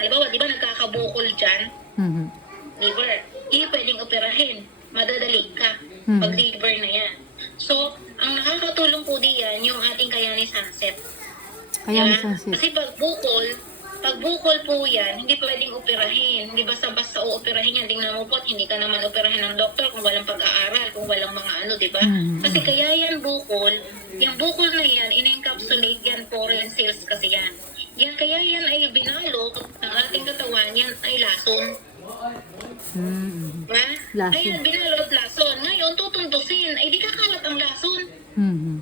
halimbawa, di ba nagkakabukol dyan, Mhm. liver, hindi pwedeng operahin. Madadali ka pag Mhm. liver na yan. So, ang nakakatulong po diyan yung ating Kayani Sunset. Kaya Diba? isang sit. Kasi pag bukol po yan, hindi pwedeng operahin. Hindi basta-basta uoperahin yan. Tingnan mo po, hindi ka naman operahin ng doktor kung walang pag-aaral, kung walang mga ano, di ba? Mhm. Kasi kaya yan bukol, yung bukol na yan, in-encapsulate yan, foreign cells kasi yan. Yan, kaya yan ay binalot ng ating katawan, yan ay lason. Mhm. Diba? Lason. Ngayon, binalot lason. Ngayon, tutuntusin. Ay, di kakalat ang lason. Mhm.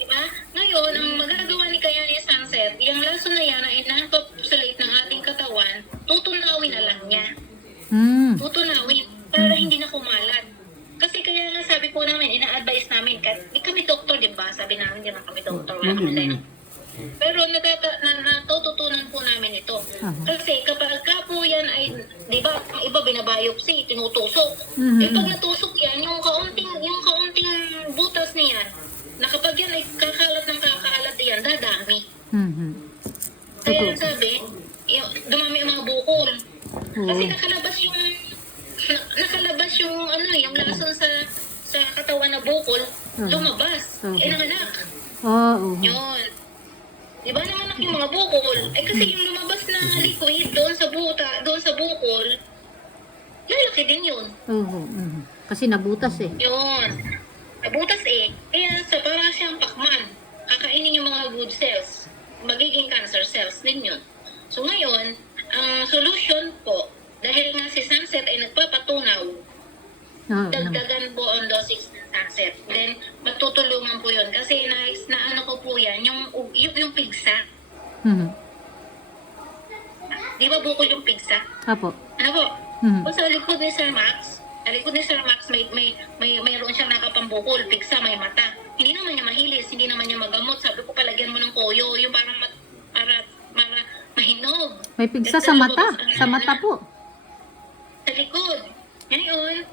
Diba? Ngayon, ang magagawa ni Kayani Sunset, yung lason na yan na ina-encapsulate ng ating katawan, tutunawin na lang niya. Mhm. Tutunawin para hindi na kumalat. Kasi kaya nga sabi po namin, ina-advise namin, di kami doktor, di ba? Sabi namin, di naman kami doktor, wala kami tayo. Pero natututunan po namin ito. Kasi kapag ka po yan ay, di ba, ang iba binabiopsy, tinutusok. Mhm. Eh pag natusok yan, yung kaunting butas niyan, na kapag yan ay kakalat ng kakalat yan, dadami. Mhm. Kaya Totoo. sabi, dumami ang mga bukol. Kasi Oo. nakalabas yung yung lason sa katawan na bukol, lumabas. Okay. Nanganak. Oo. Yun. Di ba nanganak yung mga bukol? Eh kasi yung lumabas na liquid doon sa bukol, lalaki din yun. Oo. Mhm. Kasi nabutas eh. Yun. Nabutas eh. Kaya para siyang pakman. Kakainin yung mga good cells. Magiging cancer cells din yun. So ngayon, ang solution po, dahil nga si Sunset ay nagpapatunaw, Oo. dagdagan po ang dosage ng Sunset. Then, matutulungan po yun. Kasi na ano ko po yan, yung pigsa. Mhm. Di ba bukol yung pigsa? Apo. Ano po? Mhm. Kung sa likod ni Sir Max, mayroon siyang nakapambukol, pigsa, may mata. Hindi naman niya mahilis, hindi naman niya magamot. Sabi ko, palagyan mo ng koyo, yung para mahinog. May pigsa sa mata. Sa mata po. Sa likod. Ngayon,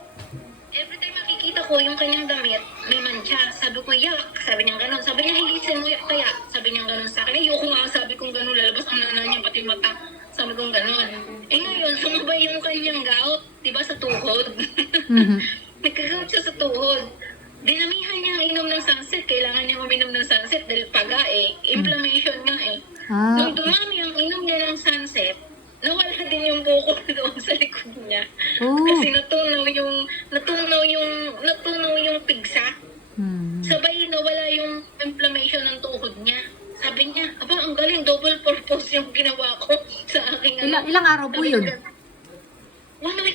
every time makikita ko yung kanyang damit, may mancha. Sabi ko, yak. Sabi niya gano'n. Sabi niya, hilisin mo yak kaya. Sabi niya gano'n sa akin. Ayoko nga, sabi kong gano'n. Lalabas ang nanay niya, pati mata. Sabi kong gano'n. Eh ngayon, sumabay yung kanyang gout. Diba sa tuhod? Mhm. Nagka-gout siya sa tuhod. Dinamihan niya ang inom ng Sunset. Kailangan niya uminom ng Sunset dahil paga eh. Inflammation nga eh. Ah. Nung dumami ang inom niya ng Sunset, nawala din yung bukol doon sa likod niya. Oh. Kasi natunaw yung pigsa. Mhm. Sabay nawala yung inflammation ng tuhod niya. Sabi niya, aba, ang galing, double purpose yung ginawa ko sa aking Ilang araw po Sabi yun? niya,